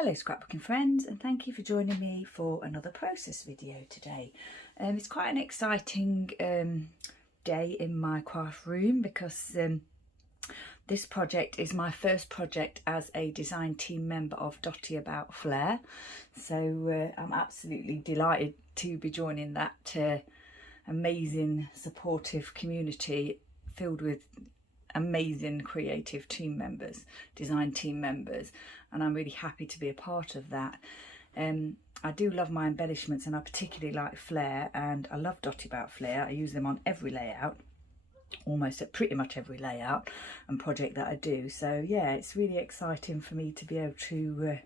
Hello scrapbooking friends, and thank you for joining me for another process video today. It's quite an exciting day in my craft room because this project is my first project as a design team member of Dotty About Flair. So I'm absolutely delighted to be joining that amazing supportive community filled with amazing creative team members, design team members, and I'm really happy to be a part of that. I do love my embellishments, and I particularly like Flair, and I love Dotty About Flair. I use them on every layout, almost at pretty much every layout and project that I do. So yeah, it's really exciting for me to be able to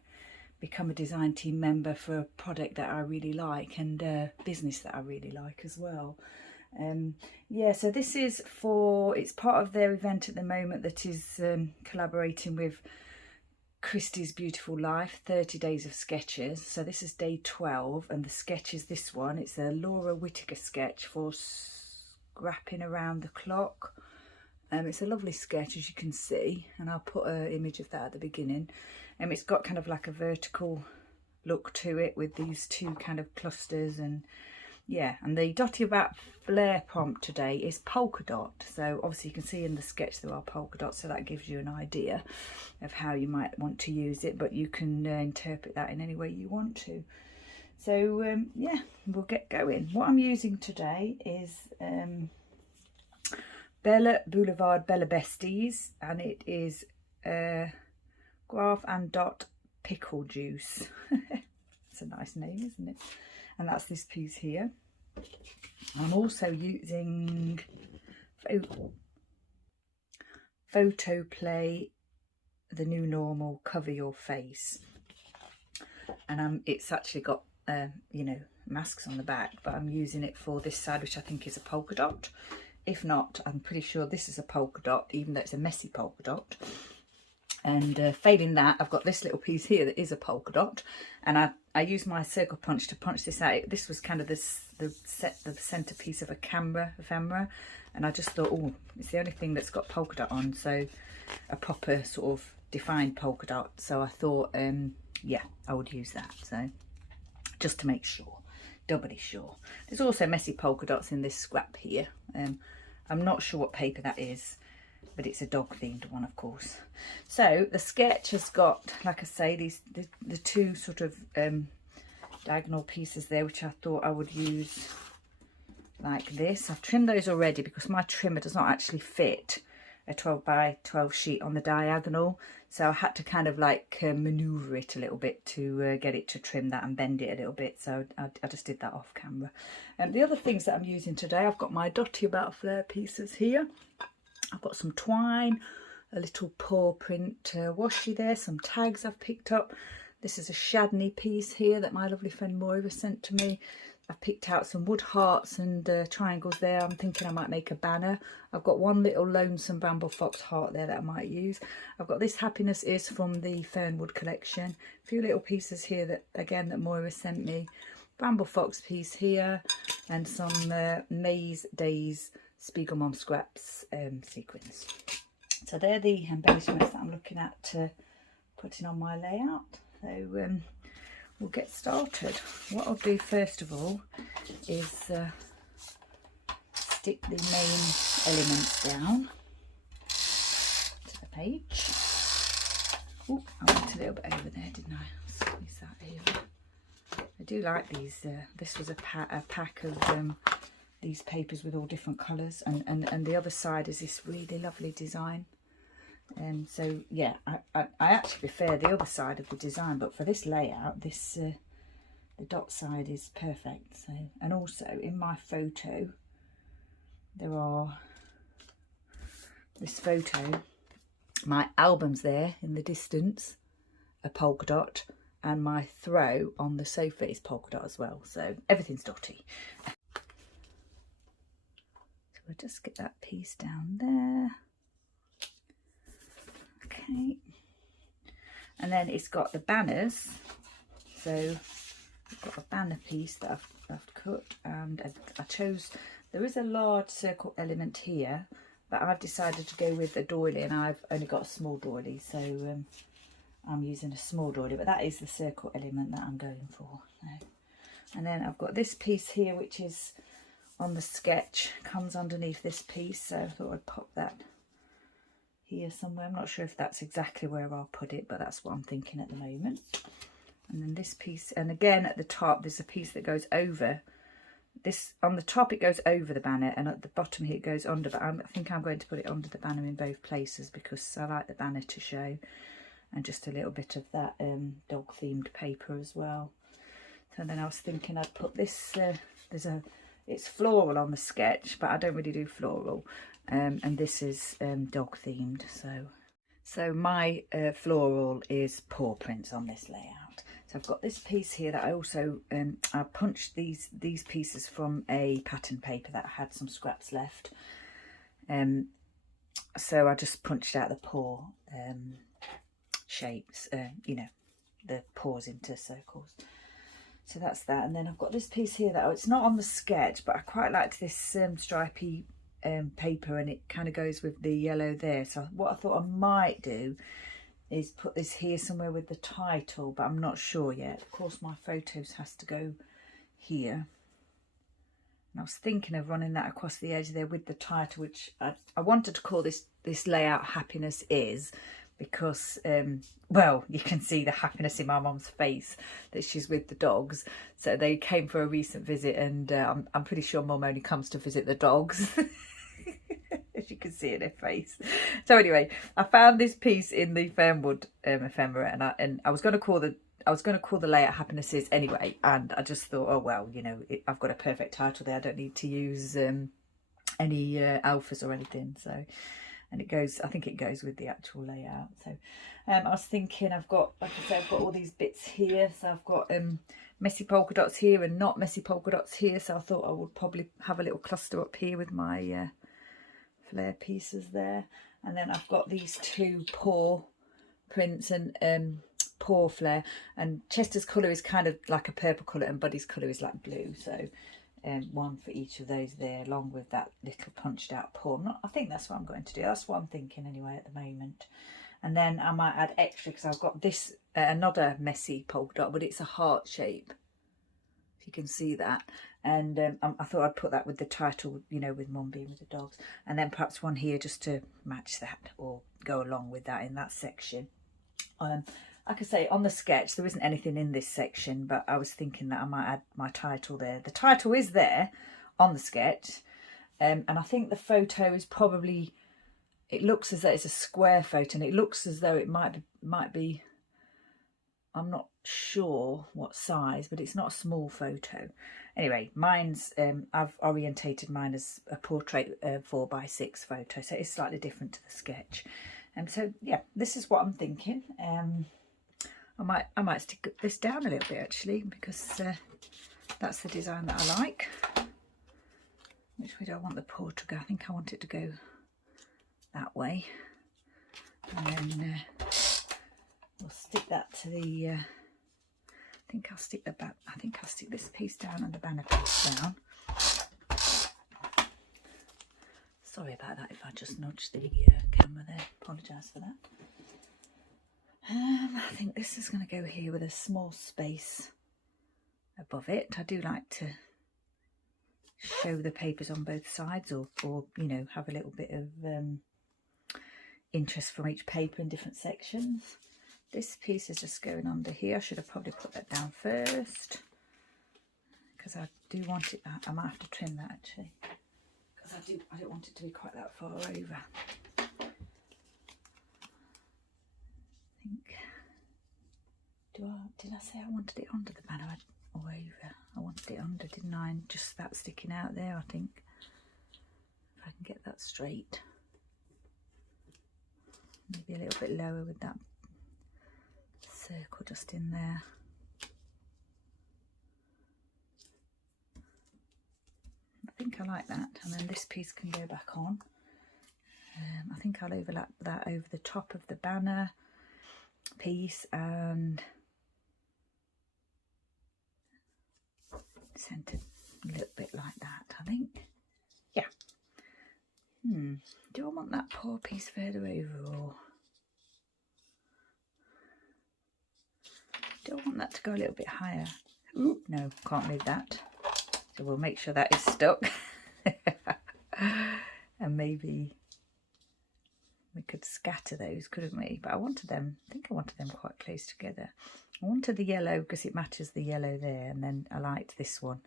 become a design team member for a product that I really like, and a business that I really like as well. Yeah, so this is it's part of their event at the moment that is collaborating with Christy's Beautiful Life, 30 days of sketches. So this is day 12, and the sketch is this one. It's a Whitaker sketch for scrapping around the clock. It's a lovely sketch, as you can see, and I'll put an image of that at the beginning. It's got kind of like a vertical look to it with these two kind of clusters, and yeah, and the Dotty About Flair prompt today is polka dot. So obviously you can see in the sketch there are polka dots, so that gives you an idea of how you might want to use it, but you can interpret that in any way you want to. So yeah, we'll get going. What I'm using today is Bvld Bella Besties, and it is Graph and Dot Pickle Juice. It's a nice name, isn't it? And that's this piece here. I'm also using PhotoPlay, the new normal, cover your face, and it's actually got you know, masks on the back, but I'm using it for this side, which I think is a polka dot. If not, I'm pretty sure this is a polka dot, even though it's a messy polka dot. And failing that, I've got this little piece here that is a polka dot, and I used my circle punch to punch this out. This was kind of the centerpiece of a ephemera, and I just thought, oh, it's the only thing that's got polka dot on, so a proper sort of defined polka dot. So I thought, yeah, I would use that. So just to make sure, doubly sure. There's also messy polka dots in this scrap here. I'm not sure what paper that is, but it's a dog themed one, of course. So the sketch has got, like I say, the two sort of diagonal pieces there, which I thought I would use like this. I've trimmed those already because my trimmer does not actually fit a 12 by 12 sheet on the diagonal, so I had to kind of like maneuver it a little bit to get it to trim that and bend it a little bit. So I just did that off camera. And the other things that I'm using today, I've got my Dotty About Flair pieces here. I've got some twine, a little paw print washi there, some tags I've picked up. This is a Shadney piece here that my lovely friend Moira sent to me. I've picked out some wood hearts and triangles there. I'm thinking I might make a banner. I've got one little lonesome Bramble Fox heart there that I might use. I've got this Happiness Is from the Fernwood collection. A few little pieces here that, again, that Moira sent me. Bramble Fox piece here, and some Maze Days Spiegelmom Scraps sequins. So they're the embellishments that I'm looking at putting on my layout. So we'll get started. What I'll do first of all is stick the main elements down to the page. Oh, I went a little bit over there, didn't I? Squeeze that over. I do like these. This was a pack of these papers with all different colours, and the other side is this really lovely design. So yeah, I actually prefer the other side of the design, but for this layout, this the dot side is perfect. So, and also in my photo there are this photo, my album's there in the distance, a polka dot, and my throw on the sofa is polka dot as well. So everything's dotty. We'll just get that piece down there. Okay. And then it's got the banners. So I've got a banner piece that I've cut, and I chose, there is a large circle element here, but I've decided to go with a doily, and I've only got a small doily. So I'm using a small doily, but that is the circle element that I'm going for. So, and then I've got this piece here, which is on the sketch, comes underneath this piece, so I thought I'd pop that here somewhere. I'm not sure if that's exactly where I'll put it, but that's what I'm thinking at the moment. And then this piece, and again at the top there's a piece that goes over this. On the top it goes over the banner, and at the bottom here it goes under, but I think I'm going to put it under the banner in both places because I like the banner to show, and just a little bit of that dog themed paper as well. So then I was thinking I'd put this, it's floral on the sketch, but I don't really do floral, and this is dog themed. So my floral is paw prints on this layout. So I've got this piece here that I also I punched these pieces from a pattern paper that had some scraps left. So I just punched out the paw shapes, you know, the paws into circles. So that's that. And then I've got this piece here that it's not on the sketch, but I quite liked this stripy paper, and it kind of goes with the yellow there. So what I thought I might do is put this here somewhere with the title, but I'm not sure yet. Of course my photos has to go here, and I was thinking of running that across the edge there with the title, which I wanted to call this layout Happiness Is, because well, you can see the happiness in my mum's face that she's with the dogs. So they came for a recent visit, and I'm pretty sure mum only comes to visit the dogs. As you can see in her face. So anyway, I found this piece in the Fernwood ephemera, and I was going to call the layout Happiness Is anyway, and I just thought, oh well, you know, I've got a perfect title there. I don't need to use any alphas or anything. So, and it goes, I think it goes with the actual layout. So I was thinking, I've got, like I said, I've got all these bits here. So I've got messy polka dots here and not messy polka dots here. So I thought I would probably have a little cluster up here with my Flair pieces there. And then I've got these two paw prints and Paw Flair, and Chester's colour is kind of like a purple colour and Buddy's colour is like blue. So one for each of those there, along with that little punched out paw. I think that's what I'm going to do. That's what I'm thinking anyway at the moment. And then I might add extra because I've got this another messy polka dot, but it's a heart shape, if you can see that. And I thought I'd put that with the title, you know, with Mum being with the dogs, and then perhaps one here just to match that or go along with that in that section. Like I say, on the sketch there isn't anything in this section, but I was thinking that I might add my title there. The title is there on the sketch, and I think the photo is probably, it looks as though it's a square photo, and it looks as though it might be, I'm not sure what size, but it's not a small photo. Anyway, mine's, I've orientated mine as a portrait 4x6 photo, so it's slightly different to the sketch. And so yeah, this is what I'm thinking. I might stick this down a little bit actually, because that's the design that I like. Which way do I want the paw to go? I think I want it to go that way. And then we'll stick that to the I think I'll stick the back. I think I'll stick this piece down and the banner piece down. Sorry about that if I just nudged the camera there. Apologise for that. I think this is going to go here with a small space above it. I do like to show the papers on both sides, or you know, have a little bit of interest from each paper in different sections. This piece is just going under here. I should have probably put that down first, because I do want it. I might have to trim that actually, because I don't want it to be quite that far over. I think, did I say I wanted it under the banner or over? I wanted it under, didn't I? And just that sticking out there, I think. If I can get that straight. Maybe a little bit lower with that circle just in there. I think I like that. And then this piece can go back on. I think I'll overlap that over the top of the banner piece and centered a little bit like that, I think. Yeah. Do I want that paw piece further over, or Do I want that to go a little bit higher? Ooh, no, can't move that. So we'll make sure that is stuck. And maybe we could scatter those, couldn't we? But I wanted them, I think I wanted them quite close together. I wanted the yellow because it matches the yellow there, and then I liked this one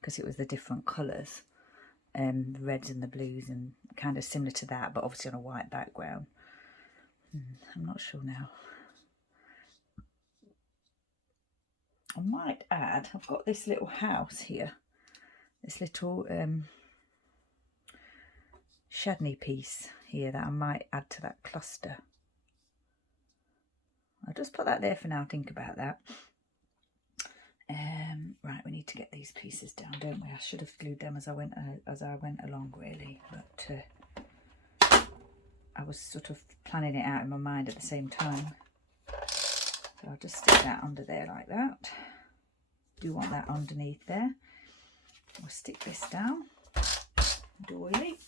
because it was the different colours, the reds and the blues, and kind of similar to that, but obviously on a white background. I'm not sure now. I might add, I've got this little house here, this little Shadney piece here that I might add to that cluster. I'll just put that there for now, think about that. Right, we need to get these pieces down, don't we? I should have glued them as I went along, really, but I was sort of planning it out in my mind at the same time. So I'll just stick that under there like that. Do want that underneath there. We'll stick this down, doily,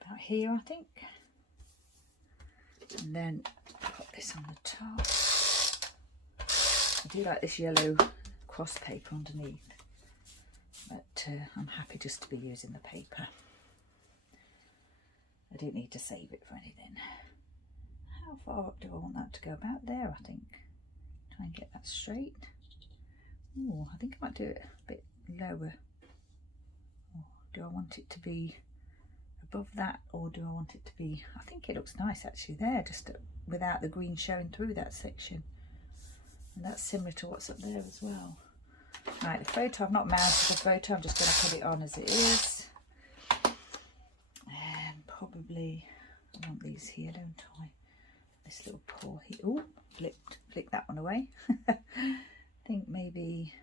about here, I think. And then put this on the top. I do like this yellow cross paper underneath, but I'm happy just to be using the paper. I don't need to save it for anything. How far up do I want that to go? About there, I think. Try and get that straight. Oh, I think I might do it a bit lower. Or do I want it to be above that, or do I want it to be... I think it looks nice actually there, just without the green showing through that section. And that's similar to what's up there as well. Right, the photo, I've not mounted the photo, I'm just going to put it on as it is. And probably, I want these here, don't I? This little paw here. Oh, flick that one away. I think maybe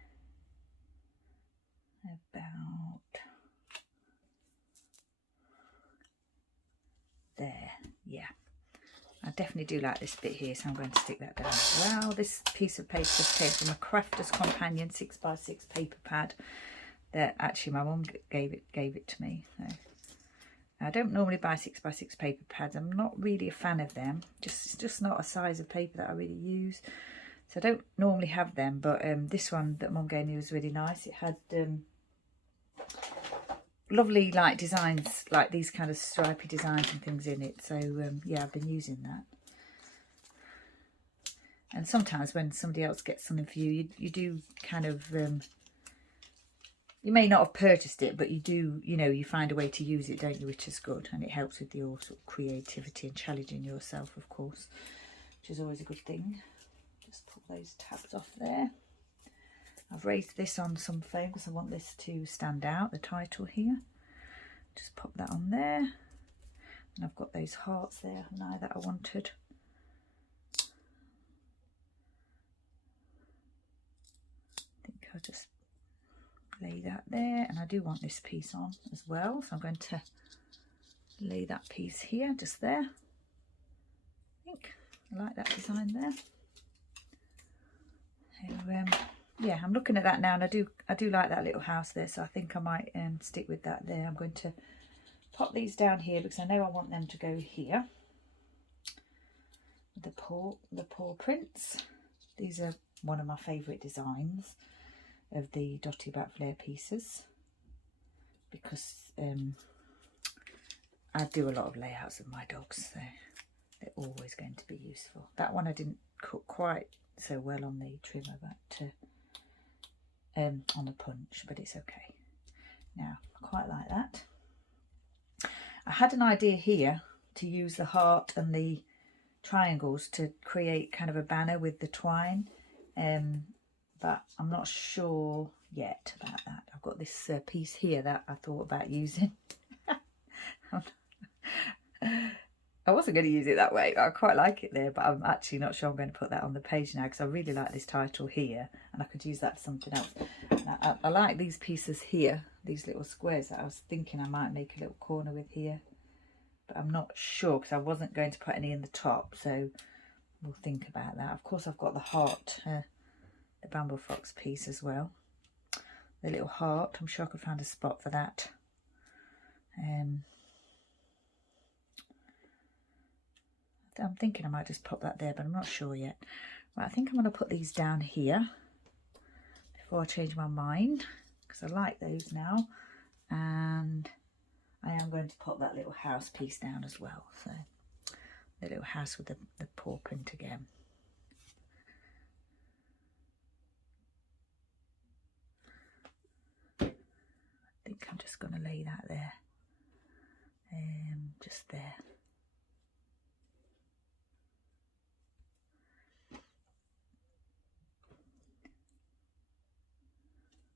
about there. Yeah, I definitely do like this bit here, so I'm going to stick that down as well. This piece of paper just came from a Crafter's Companion 6x6 paper pad that actually my mum gave it to me. So I don't normally buy 6x6 paper pads. I'm not really a fan of them. It's just not a size of paper that I really use. So I don't normally have them, but this one that Mum gave me was really nice. It had lovely like designs, like these kind of stripy designs and things in it. So yeah, I've been using that. And sometimes when somebody else gets something for you, you do kind of... you may not have purchased it, but you do, you know, you find a way to use it, don't you, which is good. And it helps with your sort of creativity and challenging yourself, of course, which is always a good thing. Just pull those tabs off there. I've raised this on some foam because I want this to stand out, the title here. Just pop that on there. And I've got those hearts there now that I wanted. I think I'll just lay that there, and I do want this piece on as well, so I'm going to lay that piece here, just there. I think I like that design there. So, yeah, I'm looking at that now, and I do like that little house there, so I think I might stick with that there. I'm going to pop these down here because I know I want them to go here. The paw prints. These are one of my favourite designs of the Dotty About Flair pieces, because I do a lot of layouts of my dogs, so they're always going to be useful. That one I didn't cook quite so well on the trimmer, but on the punch, but it's okay. Now, I quite like that. I had an idea here to use the heart and the triangles to create kind of a banner with the twine, but I'm not sure yet about that. I've got this piece here that I thought about using. I wasn't going to use it that way. I quite like it there, but I'm actually not sure I'm going to put that on the page now because I really like this title here, and I could use that for something else. I like these pieces here, these little squares that I was thinking I might make a little corner with here, but I'm not sure because I wasn't going to put any in the top, so we'll think about that. Of course, I've got the heart, the Bramble Fox piece as well. The little heart, I'm sure I could find a spot for that. I'm thinking I might just pop that there, but I'm not sure yet. Right, I think I'm going to put these down here before I change my mind, because I like those now. And I am going to put that little house piece down as well. So the little house with the paw print again. I think I'm just going to lay that there. Just there.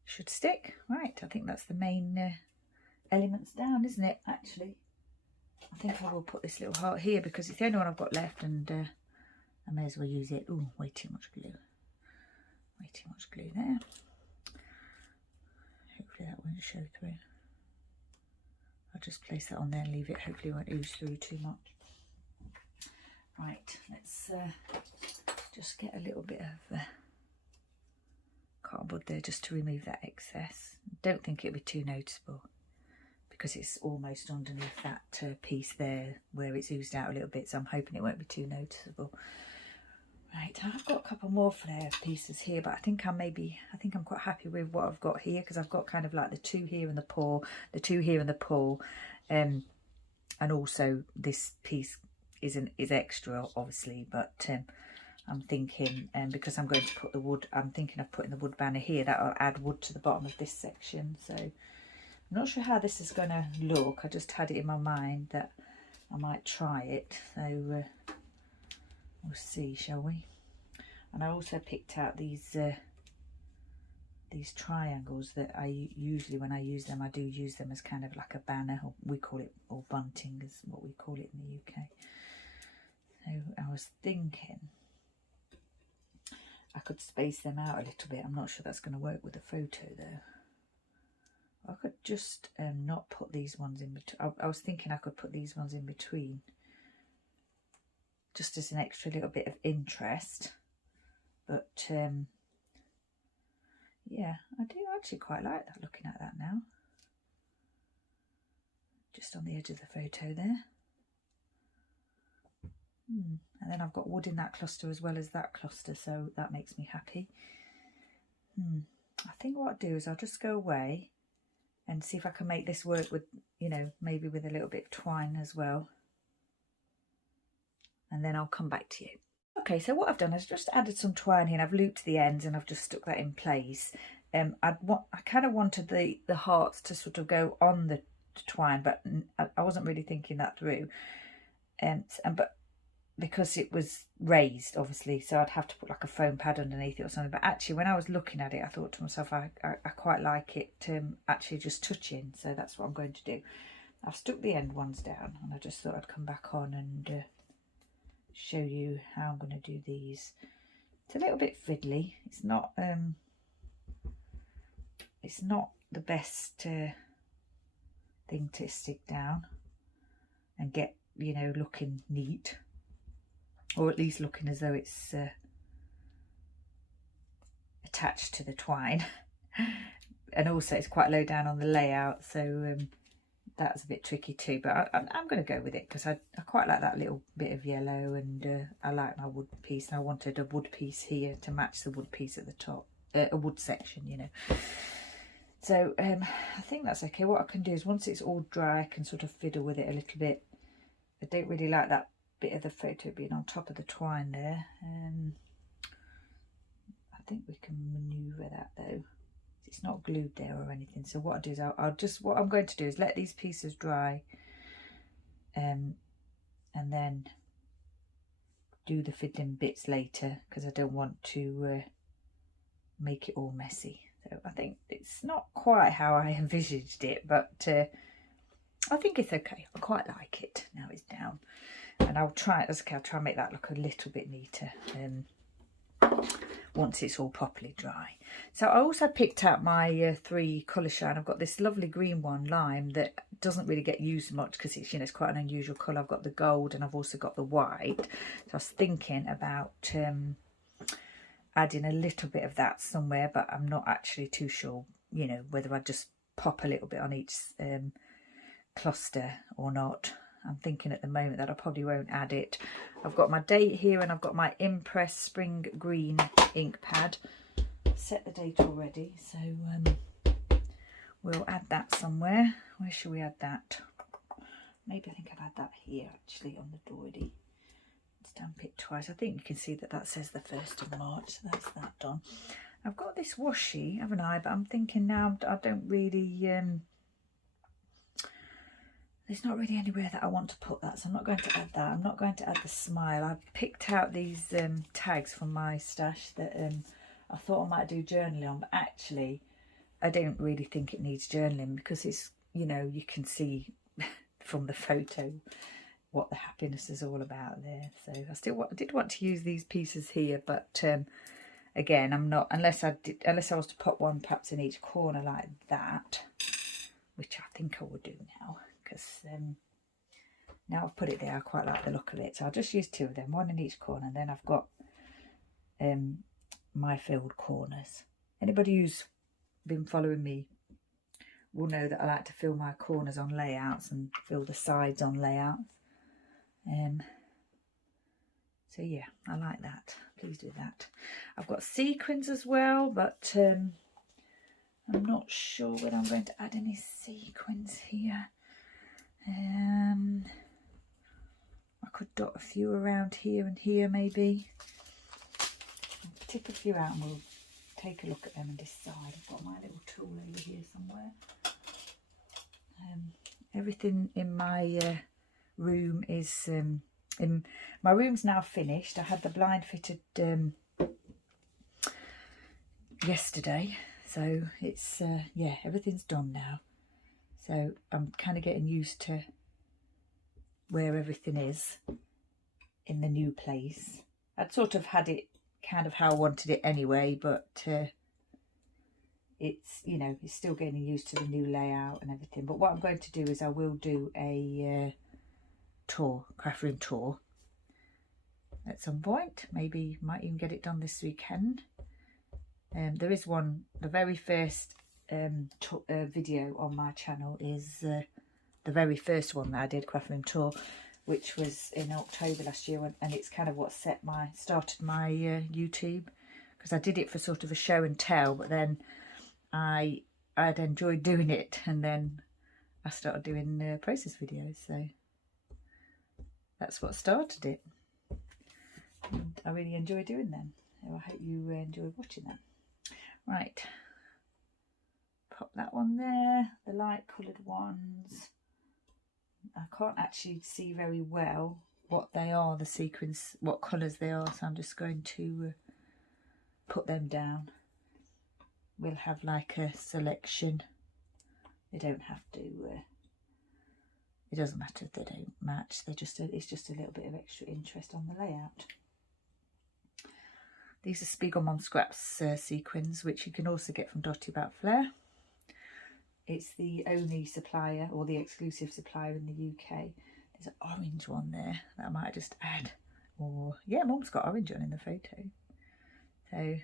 Should stick. Right, I think that's the main elements down, isn't it, actually? I think I will put this little heart here because it's the only one I've got left, and I may as well use it. Oh, way too much glue. Way too much glue there. Hopefully that won't show through. I'll just place that on there and leave it. Hopefully it won't ooze through too much. Right, let's just get a little bit of cardboard there just to remove that excess. Don't think it'll be too noticeable because it's almost underneath that piece there where it's oozed out a little bit, so I'm hoping it won't be too noticeable. Right, I've got a couple more flare pieces here, but I think I'm quite happy with what I've got here, because I've got kind of like the two here in the paw, the two here in the paw, and also this piece is extra obviously, but I'm thinking, because I'm going to put the wood, I'm thinking of putting the wood banner here. That'll add wood to the bottom of this section. So I'm not sure how this is going to look. I just had it in my mind that I might try it. So we'll see, shall we? And I also picked out these triangles that I usually, when I use them, I do use them as kind of like a banner. Or we call it, or bunting is what we call it in the UK. So I was thinking I could space them out a little bit. I'm not sure that's going to work with the photo though. I could just not put these ones in between. I was thinking I could put these ones in between, just as an extra little bit of interest. But yeah, I do actually quite like that, looking at that now. Just on the edge of the photo there. And then I've got wood in that cluster as well as that cluster, so that makes me happy. I think what I'll do is I'll just go away and see if I can make this work with, you know, maybe with a little bit of twine as well. And then I'll come back to you. Okay, so what I've done is just added some twine here, and I've looped the ends and I've just stuck that in place. I kind of wanted the hearts to sort of go on the twine, but I wasn't really thinking that through. But because it was raised, obviously, so I'd have to put like a foam pad underneath it or something. But actually, when I was looking at it, I thought to myself, I quite like it actually just touching. So that's what I'm going to do. I've stuck the end ones down, and I just thought I'd come back on and show you how I'm going to do these. It's a little bit fiddly. It's not the best thing to stick down and get, you know, looking neat, or at least looking as though it's attached to the twine. And also it's quite low down on the layout, so that's a bit tricky too, but I'm going to go with it because I quite like that little bit of yellow, and I like my wood piece, and I wanted a wood piece here to match the wood piece at the top, a wood section, you know. So I think that's okay. What I can do is, once it's all dry, I can sort of fiddle with it a little bit. I don't really like that bit of the photo being on top of the twine there. I think we can manoeuvre that though. It's not glued there or anything. So what I'll do is what I'm going to do is let these pieces dry, and then do the fiddling bits later, because I don't want to make it all messy. So I think it's not quite how I envisaged it, but I think it's okay. I quite like it. Now it's down, and I'll try and make that look a little bit neater once it's all properly dry. So I also picked out my 3 colour shine. I've got this lovely green one, lime, that doesn't really get used much because it's, you know, it's quite an unusual colour. I've got the gold and I've also got the white. So I was thinking about adding a little bit of that somewhere, but I'm not actually too sure, you know, whether I just pop a little bit on each cluster or not. I'm thinking at the moment that I probably won't add it. I've got my date here, and I've got my Impress Spring Green ink pad. Set the date already, so we'll add that somewhere. Where should we add that? Maybe I think I'll add that here, actually, on the doily. Stamp it twice. I think you can see that that says the 1st of March, so that's that done. I've got this washi, haven't I? But I'm thinking now I don't really... there's not really anywhere that I want to put that, so I'm not going to add that. I'm not going to add the smile. I've picked out these tags from my stash that I thought I might do journaling on, but actually I don't really think it needs journaling, because it's, you know, you can see from the photo what the happiness is all about there. So I did want to use these pieces here, but again, I'm not, unless I was to put one perhaps in each corner like that, which I think I will do now, because now I've put it there, I quite like the look of it. So I'll just use 2 of them, one in each corner, and then I've got my filled corners. Anybody who's been following me will know that I like to fill my corners on layouts and fill the sides on layouts. So yeah, I like that. Pleased with that. I've got sequins as well, but I'm not sure whether I'm going to add any sequins here. I could dot a few around here and here maybe. I'll tip a few out and we'll take a look at them and decide. I've got my little tool over here somewhere. Everything in my room is my room's now finished. I had the blind fitted yesterday, so it's yeah, everything's done now. So I'm kind of getting used to where everything is in the new place. I'd sort of had it kind of how I wanted it anyway, but it's, you know, it's still getting used to the new layout and everything. But what I'm going to do is I will do a tour, craft room tour at some point. Maybe might even get it done this weekend. There is one, the very first video on my channel is the very first one that I did, craft room tour, which was in October last year, and it's kind of what started my YouTube, because I did it for sort of a show and tell, but then I'd enjoyed doing it, and then I started doing process videos, so that's what started it. And I really enjoy doing them, so I hope you enjoy watching them. Right, pop that one there, the light coloured ones. I can't actually see very well what they are, the sequins, what colours they are, so I'm just going to put them down. We'll have like a selection. They don't have to, it doesn't matter if they don't match, they're just it's just a little bit of extra interest on the layout. These are Spiegel Mom Scraps sequins, which you can also get from Dotty About Flair. It's the only supplier, or the exclusive supplier in the UK. There's an orange one there that I might just add. Or, yeah, Mum's got orange on in the photo. So, I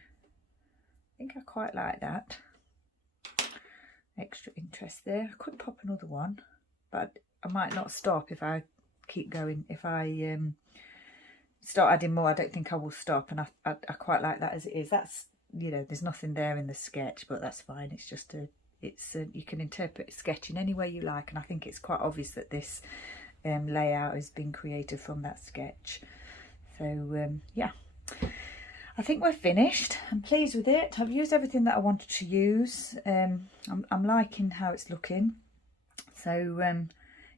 think I quite like that. Extra interest there. I could pop another one, but I might not stop if I keep going. If I start adding more, I don't think I will stop, and I quite like that as it is. That's, you know, there's nothing there in the sketch, but that's fine. It's just you can interpret sketching any way you like, and I think it's quite obvious that this layout has been created from that sketch. So yeah, I think we're finished. I'm pleased with it. I've used everything that I wanted to use. I'm liking how it's looking. So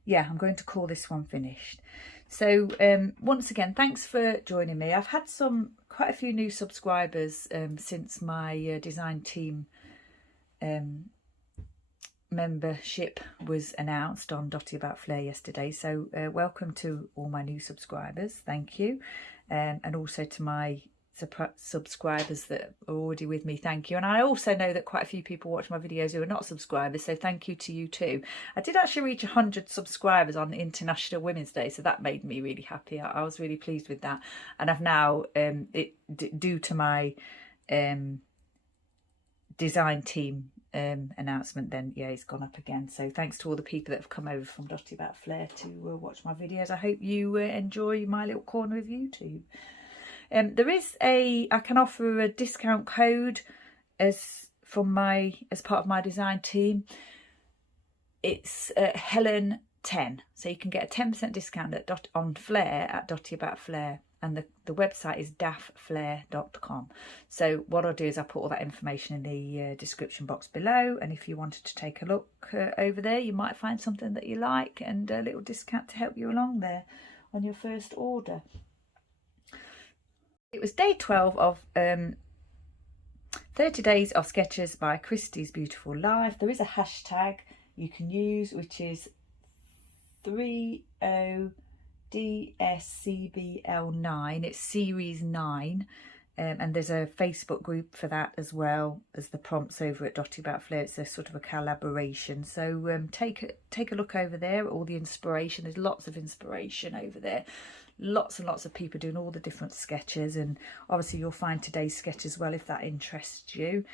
yeah, I'm going to call this one finished. So once again, thanks for joining me. I've had quite a few new subscribers since my design team membership was announced on Dotty About Flair yesterday. So welcome to all my new subscribers. Thank you. And also to my subscribers that are already with me, thank you. And I also know that quite a few people watch my videos who are not subscribers, so thank you to you too. I did actually reach 100 subscribers on International Women's Day, so that made me really happy. I was really pleased with that, and I've now due to my design team announcement, then yeah, it's gone up again. So thanks to all the people that have come over from Dotty About Flair to watch my videos. I hope you enjoy my little corner of YouTube. There is I can offer a discount code as part of my design team. It's Helen10, so you can get a 10% discount on Flair at Dotty About Flair, and the website is dafflair.com. So what I'll do is I'll put all that information in the description box below, and if you wanted to take a look over there, you might find something that you like and a little discount to help you along there on your first order. It was day 12 of 30 days of sketches by Christy's Beautiful Life. There is a hashtag you can use, which is 30DSCBL9. It's series 9, and there's a Facebook group for that as well as the prompts over at Dotty About Flair. It's a sort of a collaboration, so take a look over there at all the inspiration. There's lots of inspiration over there, lots and lots of people doing all the different sketches, and obviously you'll find today's sketch as well if that interests you.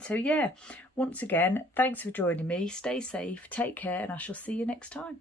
So yeah, once again, thanks for joining me. Stay safe, take care, and I shall see you next time.